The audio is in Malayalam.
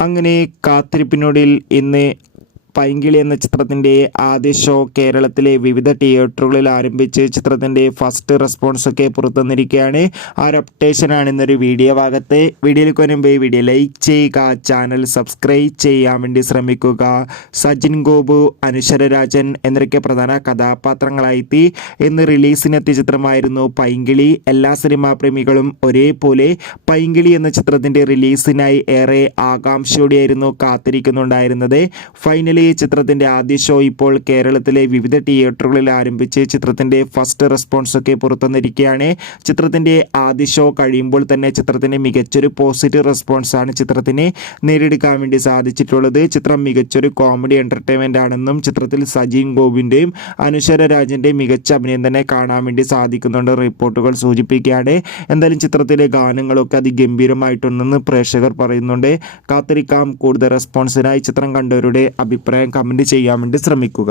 അങ്ങനെ കാത്തിരിപ്പിനൊടുവിൽ ഇന്ന് പൈങ്കിളി എന്ന ചിത്രത്തിൻ്റെ ആദ്യ ഷോ കേരളത്തിലെ വിവിധ തിയേറ്ററുകളിൽ ആരംഭിച്ച് ചിത്രത്തിൻ്റെ ഫസ്റ്റ് റെസ്പോൺസൊക്കെ പുറത്തുവന്നിരിക്കുകയാണ്. ആ ഒരു അപ്ഡേഷനാണ് ഇന്നൊരു വീഡിയോ ഭാഗത്ത്. വീഡിയോയിലേക്ക് വരുമ്പോൾ ഈ വീഡിയോ ലൈക്ക് ചെയ്യുക, ചാനൽ സബ്സ്ക്രൈബ് ചെയ്യാൻ വേണ്ടി ശ്രമിക്കുക. സജിൻ ഗോപു, അനുശ്വര രാജൻ എന്നൊക്കെ പ്രധാന കഥാപാത്രങ്ങളായി ഇന്ന് റിലീസിനെത്തിയ ചിത്രമായിരുന്നു പൈങ്കിളി. എല്ലാ സിനിമാ പ്രേമികളും ഒരേപോലെ പൈങ്കിളി എന്ന ചിത്രത്തിൻ്റെ റിലീസിനായി ഏറെ ആകാംക്ഷയോടെയായിരുന്നു കാത്തിരിക്കുന്നുണ്ടായിരുന്നത്. ഫൈനലി ചിത്രത്തിൻ്റെ ആദ്യ ഷോ ഇപ്പോൾ കേരളത്തിലെ വിവിധ തിയേറ്ററുകളിൽ ആരംഭിച്ച് ചിത്രത്തിൻ്റെ ഫസ്റ്റ് റെസ്പോൺസൊക്കെ പുറത്തുവന്നിരിക്കുകയാണ്. ചിത്രത്തിൻ്റെ ആദ്യ ഷോ കഴിയുമ്പോൾ തന്നെ ചിത്രത്തിന് മികച്ചൊരു പോസിറ്റീവ് റെസ്പോൺസാണ് ചിത്രത്തിന് നേടിയെടുക്കാൻ വേണ്ടി സാധിച്ചിട്ടുള്ളത്. ചിത്രം മികച്ചൊരു കോമഡി എൻ്റർടൈൻമെൻ്റ് ആണെന്നും ചിത്രത്തിൽ സജിൻ ഗോപിൻ്റെയും അനുശ്വര രാജൻ്റെയും മികച്ച അഭിനയം തന്നെ കാണാൻ വേണ്ടി സാധിക്കുന്നുണ്ട് റിപ്പോർട്ടുകൾ സൂചിപ്പിക്കുകയാണ്. എന്തായാലും ചിത്രത്തിലെ ഗാനങ്ങളൊക്കെ അതിഗംഭീരമായിട്ടുണ്ടെന്ന് പ്രേക്ഷകർ പറയുന്നുണ്ട്. കാത്തിരിക്കാം കൂടുതൽ റെസ്പോൺസിനായി. ചിത്രം കണ്ടവരുടെ അഭിപ്രായം കമൻറ്റ് ചെയ്യാൻ വേണ്ടി ശ്രമിക്കുക.